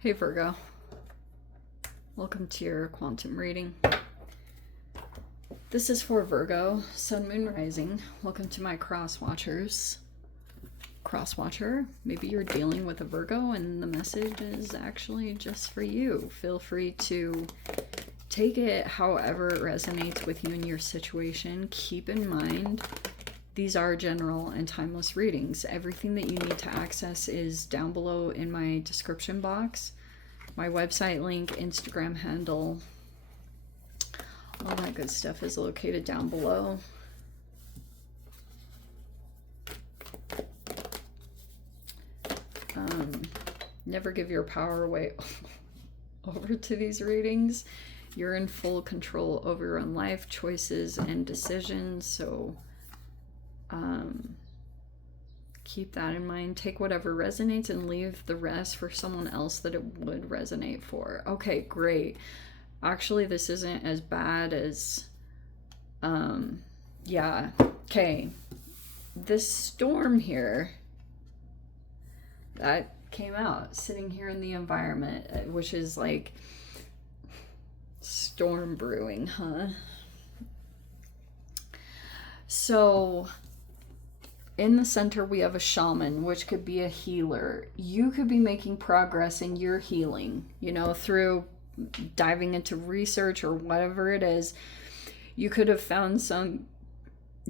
Hey Virgo, welcome to your quantum reading. This is for Virgo, Sun, Moon, Rising. Welcome to my cross watchers. Cross watcher, maybe you're dealing with a Virgo and the message is actually just for you. Feel free to take it however it resonates with you in your situation. Keep in mind, these are general and timeless readings. Everything that you need to access is down below in my description box. My website link, Instagram handle, all that good stuff is located down below. Never give your power away over to these readings. You're in full control over your own life, choices, and decisions. So keep that in mind. Take whatever resonates and leave the rest for someone else that it would resonate for. Okay, great. Actually, this isn't as bad as, yeah. Okay. This storm here that came out sitting here in the environment, which is like storm brewing, huh? So in the center, we have a shaman, which could be a healer. You could be making progress in your healing, you know, through diving into research or whatever it is. You could have found some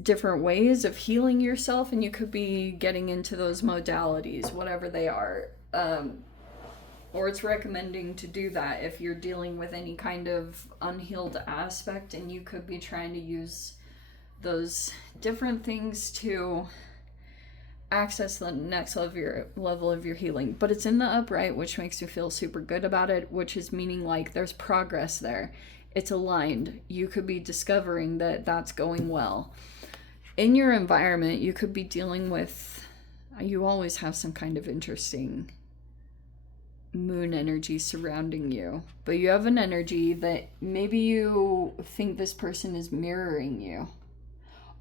different ways of healing yourself, and you could be getting into those modalities, whatever they are. Or it's recommending to do that if you're dealing with any kind of unhealed aspect, and you could be trying to use those different things to access the next level of your healing. But it's in the upright, which makes me feel super good about it, which is meaning like there's progress there. It's aligned. You could be discovering that that's going well. In your environment, you could be dealing with, you always have some kind of interesting moon energy surrounding you, but you have an energy that maybe you think this person is mirroring you.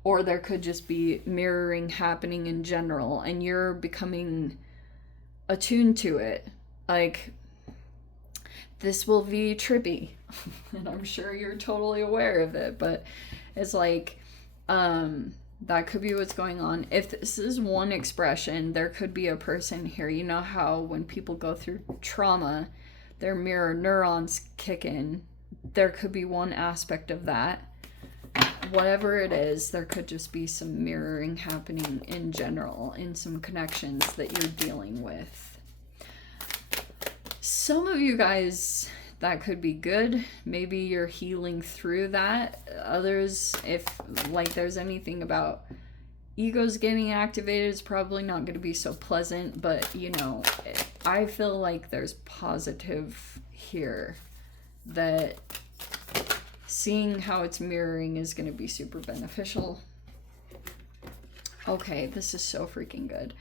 Or there could just be mirroring happening in general, and you're becoming attuned to it. Like, this will be trippy, and I'm sure you're totally aware of it, but it's like, that could be what's going on. If this is one expression, there could be a person here. You know how when people go through trauma, their mirror neurons kick in. There could be one aspect of that. Whatever it is, there could just be some mirroring happening in general, in some connections that you're dealing with. Some of you guys, that could be good. Maybe you're healing through that. Others, if like there's anything about egos getting activated, it's probably not going to be so pleasant. But, you know, I feel like there's positive here, that seeing how it's mirroring is going to be super beneficial. Okay, this is so freaking good.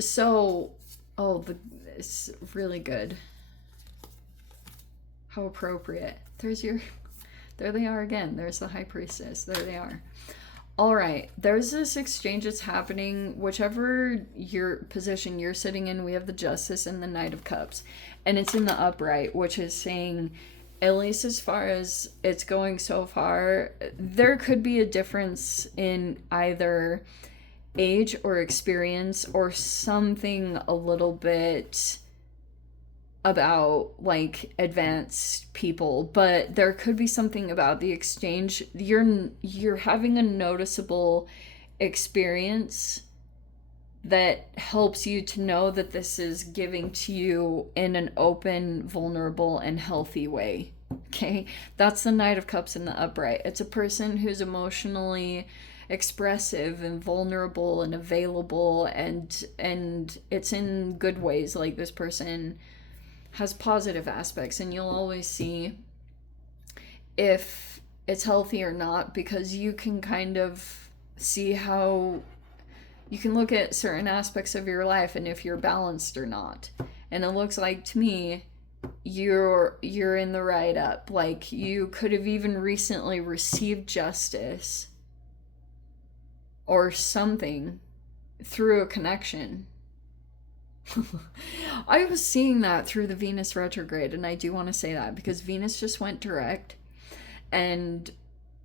So, it's really good. How appropriate. There they are again. There's the High Priestess. There they are. All right, there's this exchange that's happening. Whichever your position you're sitting in, we have the Justice and the Knight of Cups. And it's in the upright, which is saying, at least as far as it's going so far, there could be a difference in either age or experience or something a little bit about like advanced people, but there could be something about the exchange. You're having a noticeable experience that helps you to know that this is giving to you in an open, vulnerable, and healthy way. Okay, that's the Knight of Cups in the upright. It's a person who's emotionally expressive and vulnerable and available, and it's in good ways. Like, this person has positive aspects, and you'll always see if it's healthy or not, because you can kind of see how you can look at certain aspects of your life and if you're balanced or not. And it looks like to me you're in the right up. Like, you could have even recently received justice or something through a connection I was seeing that through the Venus retrograde, and I do want to say that because Venus just went direct, and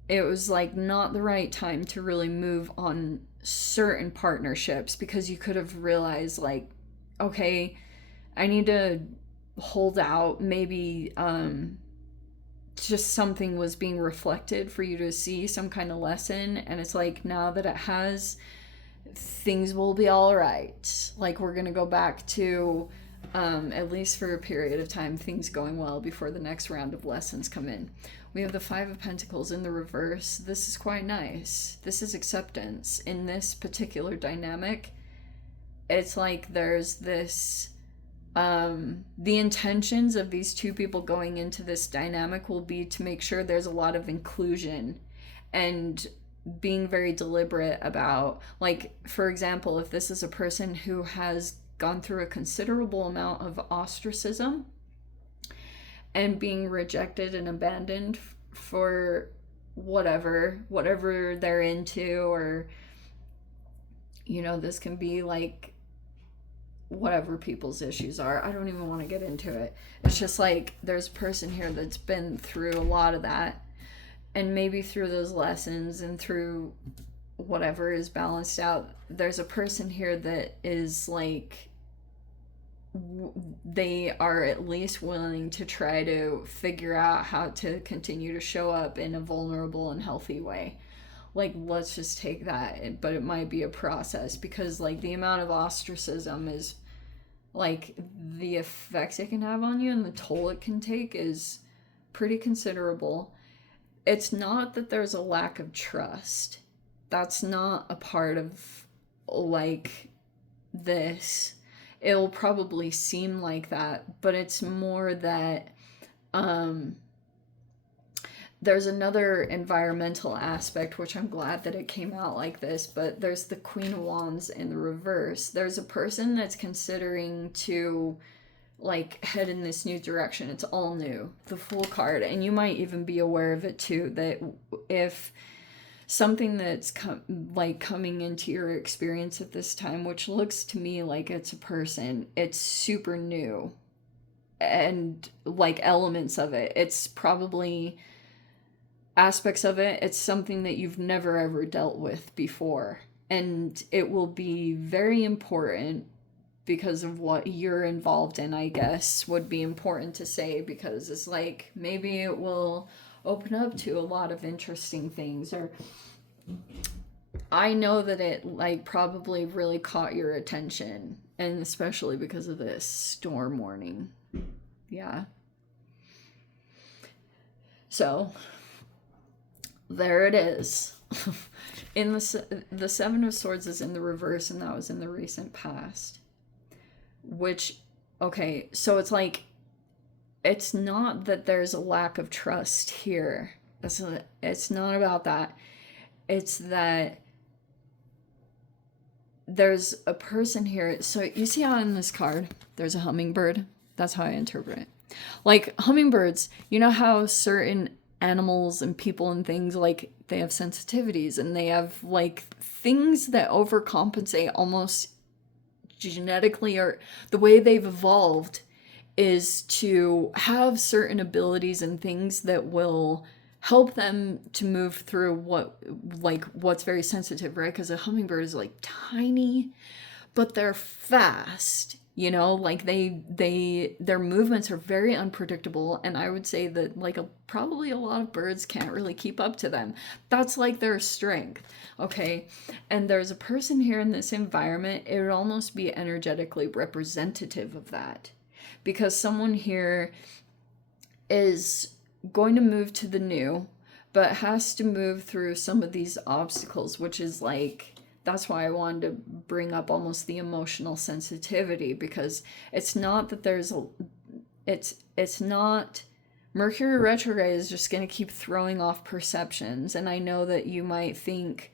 it was like not the right time to really move on certain partnerships, because you could have realized like, okay, I need to hold out. Maybe just something was being reflected for you to see some kind of lesson, and it's like now that it has, things will be all right. Like we're gonna go back to at least for a period of time, things going well before the next round of lessons come in. We have the Five of Pentacles in the reverse. This is quite nice. This is acceptance. In this particular dynamic, it's like there's this the intentions of these two people going into this dynamic will be to make sure there's a lot of inclusion and being very deliberate about, like, for example, if this is a person who has gone through a considerable amount of ostracism and being rejected and abandoned for whatever they're into, or you know, this can be like whatever people's issues are. I don't even want to get into it. It's just like there's a person here that's been through a lot of that, and maybe through those lessons and through whatever is balanced out, there's a person here that is like, they are at least willing to try to figure out how to continue to show up in a vulnerable and healthy way. Like, let's just take that, but it might be a process, because like the amount of ostracism is like, the effects it can have on you and the toll it can take is pretty considerable. It's not that there's a lack of trust. That's not a part of like this. It'll probably seem like that, but it's more that there's another environmental aspect, which I'm glad that it came out like this, but there's the Queen of Wands in the reverse. There's a person that's considering to like head in this new direction. It's all new, the Fool card, and you might even be aware of it too, that if something that's coming into your experience at this time, which looks to me like it's a person, it's super new, and like elements of it, it's probably aspects of it, it's something that you've never ever dealt with before, and it will be very important because of what you're involved in, I guess, would be important to say, because it's like maybe it will open up to a lot of interesting things. Or I know that it like probably really caught your attention, and especially because of this storm warning. Yeah. So there it is. In the Seven of Swords is in the reverse, and that was in the recent past. Which, okay, so it's like, it's not that there's a lack of trust here. It's not about that. It's that there's a person here. So you see how in this card, there's a hummingbird? That's how I interpret it. Like hummingbirds, you know how certain animals and people and things, like they have sensitivities, and they have like things that overcompensate almost genetically, or the way they've evolved is to have certain abilities and things that will help them to move through what's very sensitive, right? Because a hummingbird is like tiny, but they're fast, you know, like their movements are very unpredictable, and I would say that like probably a lot of birds can't really keep up to them. That's like their strength, okay? And there's a person here in this environment, it would almost be energetically representative of that, because someone here is going to move to the new, but has to move through some of these obstacles, which is like, that's why I wanted to bring up almost the emotional sensitivity, because it's not that there's it's not, Mercury retrograde is just going to keep throwing off perceptions. And I know that you might think,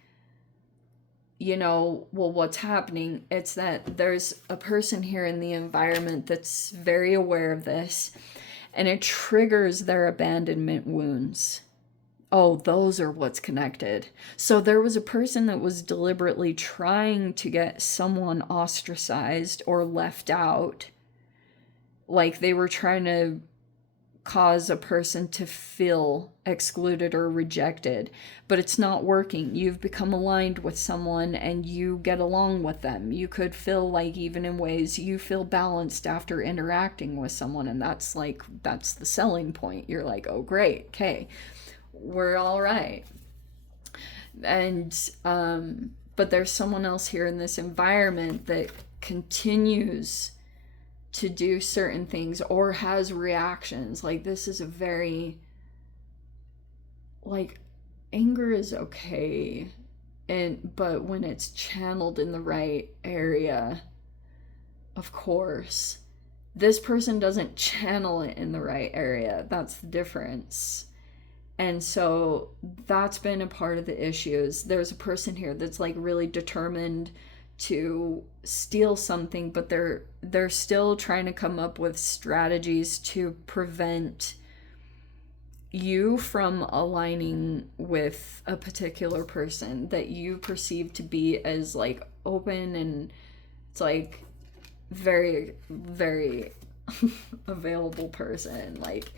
you know, well, what's happening? It's that there's a person here in the environment that's very aware of this, and it triggers their abandonment wounds. Oh, those are what's connected. So there was a person that was deliberately trying to get someone ostracized or left out. Like they were trying to cause a person to feel excluded or rejected, but it's not working. You've become aligned with someone and you get along with them. You could feel like, even in ways, you feel balanced after interacting with someone, and that's the selling point. You're like, oh great, okay, we're all right. And but there's someone else here in this environment that continues to do certain things or has reactions. Like this is a very, like, anger is okay, but when it's channeled in the right area, of course, this person doesn't channel it in the right area. That's the difference. And so that's been a part of the issues. There's a person here that's like really determined to steal something, but they're still trying to come up with strategies to prevent you from aligning with a particular person that you perceive to be as like open, and it's like very, very available person. Like,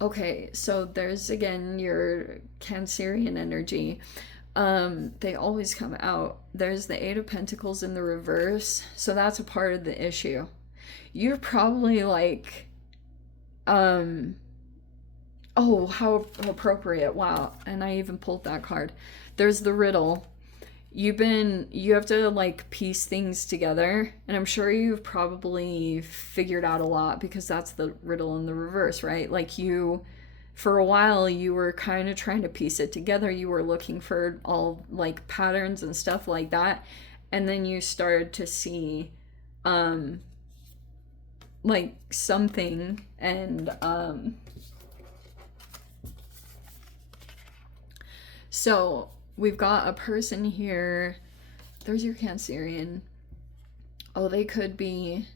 okay, so there's again your Cancerian energy. They always come out. There's the Eight of Pentacles in the reverse, so that's a part of the issue. You're probably like, oh, how appropriate. Wow. And I even pulled that card. There's the riddle. You have to like piece things together, and I'm sure you've probably figured out a lot, because that's the riddle in the reverse, right? Like for a while you were kind of trying to piece it together. You were looking for all like patterns and stuff like that, and then you started to see like something, and so we've got a person here. There's your Cancerian. Oh, they could be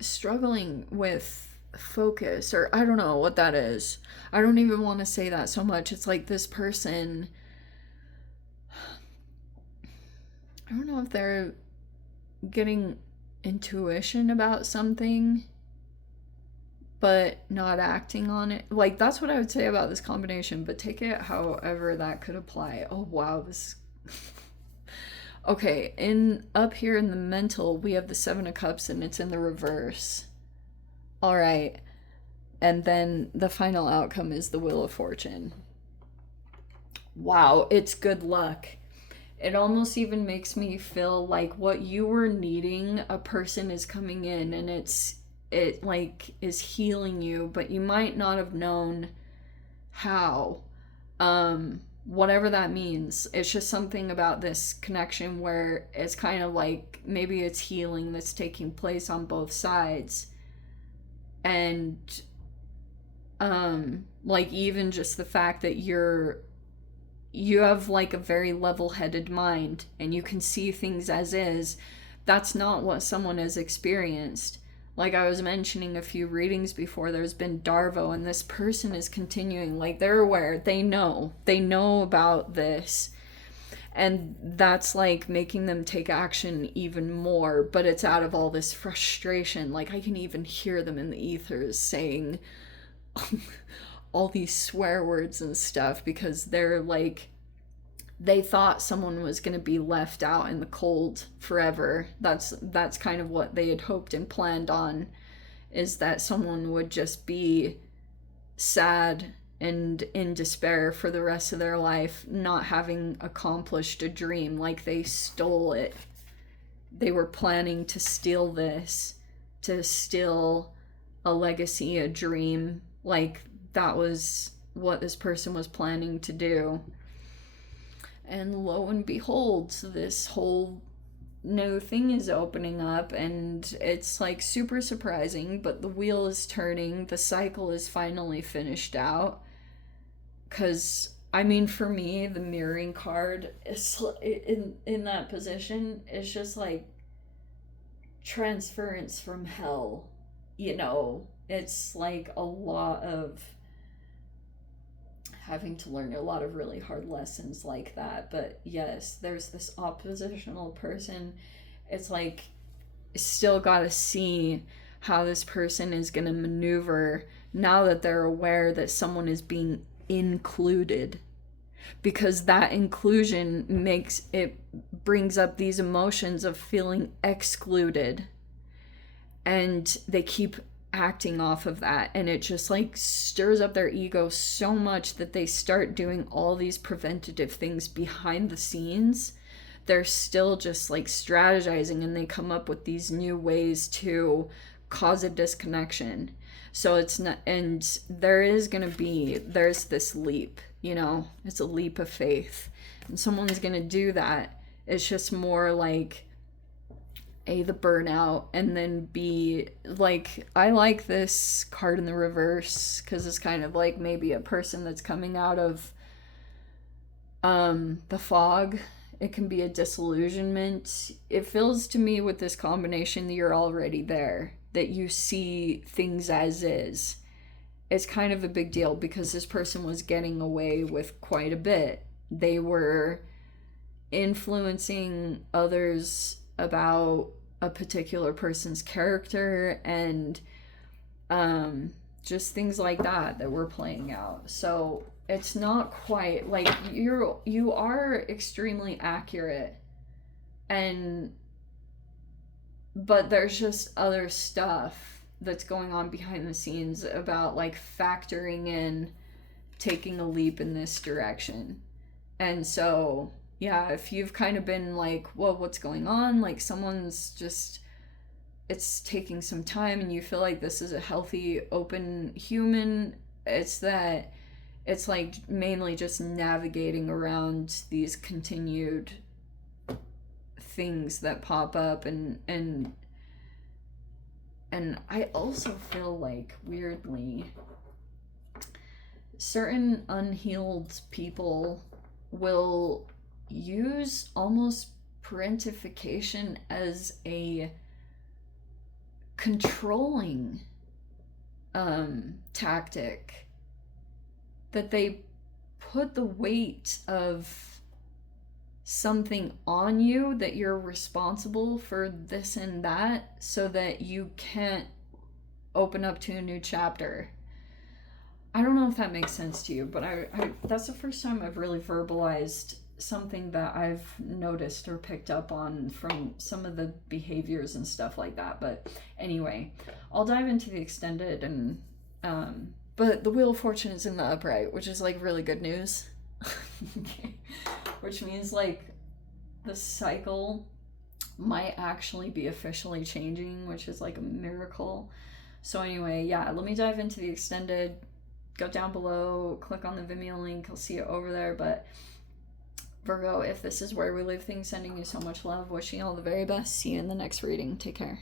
struggling with focus, or I don't know what that is. I don't even want to say that so much. It's like this person, I don't know if they're getting intuition about something but not acting on it. Like, that's what I would say about this combination, but take it however that could apply. Oh wow, this okay, up here in the mental we have the Seven of Cups, and it's in the reverse. All right, and then the final outcome is the Wheel of Fortune. Wow, it's good luck. It almost even makes me feel like what you were needing, a person is coming in, and it like is healing you, but you might not have known how. Whatever that means. It's just something about this connection where it's kind of like maybe it's healing that's taking place on both sides. And like even just the fact that you have like a very level-headed mind and you can see things as is, that's not what someone has experienced. Like I was mentioning a few readings before, there's been Darvo, and this person is continuing, like they're aware, they know about this, and that's like making them take action even more, but it's out of all this frustration. Like I can even hear them in the ethers saying all these swear words and stuff, because they're like, they thought someone was going to be left out in the cold forever. That's kind of what they had hoped and planned on, is that someone would just be sad and in despair for the rest of their life, not having accomplished a dream. Like they stole it. They were planning to steal this, to steal a legacy, a dream. Like that was what this person was planning to do. And lo and behold, this whole new thing is opening up, and it's like super surprising, but the wheel is turning. The cycle is finally finished out. Because, I mean, for me, the mirroring card is in that position. It's just like, transference from hell. You know, it's like a lot of having to learn a lot of really hard lessons like that. But yes, there's this oppositional person. It's like, still gotta see how this person is gonna maneuver now that they're aware that someone is being included, because that inclusion brings up these emotions of feeling excluded, and they keep acting off of that, and it just like stirs up their ego so much that they start doing all these preventative things behind the scenes. They're still just like strategizing, and they come up with these new ways to cause a disconnection. So it's not, and there's this leap, you know, it's a leap of faith, and someone's gonna do that. It's just more like A, the burnout, and then B, like, I like this card in the reverse because it's kind of like maybe a person that's coming out of the fog. It can be a disillusionment. It feels to me with this combination that you're already there, that you see things as is. It's kind of a big deal because this person was getting away with quite a bit. They were influencing others about a particular person's character, and just things like that were playing out. So it's not quite like you are extremely accurate, but there's just other stuff that's going on behind the scenes about like factoring in taking a leap in this direction. And so yeah, if you've kind of been like, well, what's going on? Like someone's just, it's taking some time, and you feel like this is a healthy, open human. It's that it's like mainly just navigating around these continued things that pop up, and I also feel like weirdly certain unhealed people will use almost parentification as a controlling tactic, that they put the weight of something on you, that you're responsible for this and that, so that you can't open up to a new chapter. I don't know if that makes sense to you, but I that's the first time I've really verbalized something that I've noticed or picked up on from some of the behaviors and stuff like that. But anyway, I'll dive into the extended, and but the Wheel of Fortune is in the upright, which is like really good news. Which means like the cycle might actually be officially changing, which is like a miracle. So anyway, yeah, let me dive into the extended. Go down below, click on the Vimeo link, you'll see it over there. But Virgo, if this is where we leave things, sending you so much love, wishing you all the very best. See you in the next reading. Take care.